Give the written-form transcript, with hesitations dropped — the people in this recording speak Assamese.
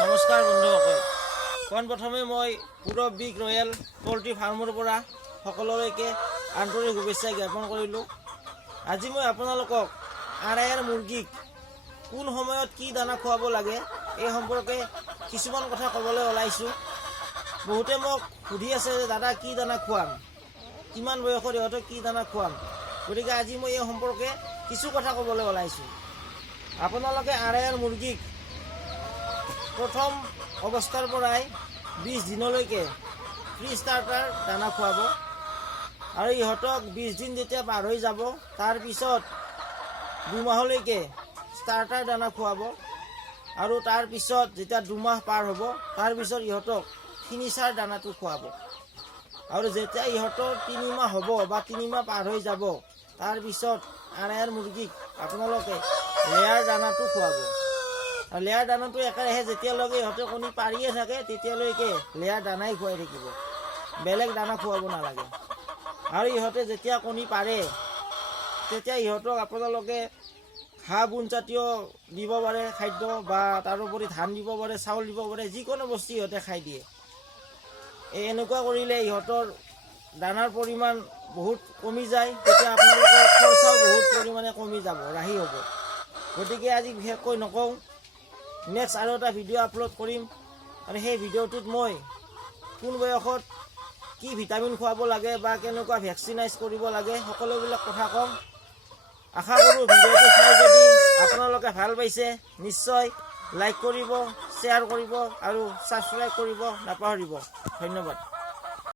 নমস্কাৰ বন্ধুসকল, পোনপ্ৰথমে মই পূৰব বিগ ৰয়েল পল্ট্ৰি ফাৰ্মৰ পৰা সকলোলৈকে আন্তৰিক শুভেচ্ছা জ্ঞাপন কৰিলোঁ। আজি মই আপোনালোকক আড়াইয়াৰ মুৰ্গীক কোন সময়ত কি দানা খুৱাব লাগে এই সম্পৰ্কে কিছুমান কথা ক'বলৈ ওলাইছোঁ। বহুতে মোক সুধি আছে যে দাদা কি দানা খুৱাম, কিমান বয়সৰ ইহঁতক কি দানা খুৱাম। গতিকে আজি মই এই সম্পৰ্কে কিছু কথা ক'বলৈ ওলাইছোঁ। আপোনালোকে আড়াইয়াৰ মুৰ্গীক প্ৰথম অৱস্থাৰ পৰাই 20 দিনলৈকে ফ্ৰী ষ্টাৰ্টাৰ দানা খুৱাব আৰু ইহঁতক 20 দিন যেতিয়া পাৰ হৈ যাব তাৰপিছত 2 মাহলৈকে ষ্টাৰ্টাৰ দানা খুৱাব আৰু তাৰপিছত যেতিয়া 2 মাহ পাৰ হ'ব তাৰপিছত ইহঁতক ফিনিচাৰ দানাটো খুৱাব আৰু যেতিয়া ইহঁতৰ 3 মাহ হ'ব বা 3 মাহ পাৰ হৈ যাব তাৰপিছত আড়াইয়াৰ মুৰ্গীক আপোনালোকে লেয়াৰ দানাটো খুৱাব। আৰু লেয়াৰ দানাটো একেৰাহে যেতিয়ালৈকে ইহঁতে কণী পাৰিয়ে থাকে তেতিয়ালৈকে লেয়াৰ দানাই খুৱাই থাকিব, বেলেগ দানা খুৱাব নালাগে। আৰু ইহঁতে যেতিয়া কণী পাৰে তেতিয়া ইহঁতক আপোনালোকে ঘাঁহ বুনজাতীয় দিব পাৰে খাদ্য, বা তাৰোপৰি ধান দিব পাৰে, চাউল দিব পাৰে, যিকোনো বস্তু ইহঁতে খাই দিয়ে। এনেকুৱা কৰিলে ইহঁতৰ দানাৰ পৰিমাণ বহুত কমি যায়, তেতিয়া আপোনালোকৰ খৰচাও বহুত পৰিমাণে কমি যাব, ৰাহি হ'ব। গতিকে আজি বিশেষকৈ নকওঁ, নেক্সট আৰু এটা ভিডিঅ' আপলোড কৰিম আৰু সেই ভিডিঅ'টোত মই কোন বয়সত কি ভিটামিন খুৱাব লাগে বা কেনেকুৱা ভেকচিনাইজ কৰিব লাগে সকলোবিলাক কথা ক'ম। আশা কৰোঁ ভিডিঅ'টো চাই যদি আপোনালোকে ভাল পাইছে নিশ্চয় লাইক কৰিব, শ্বেয়াৰ কৰিব আৰু ছাবস্ক্ৰাইব কৰিব নাপাহৰিব। ধন্যবাদ।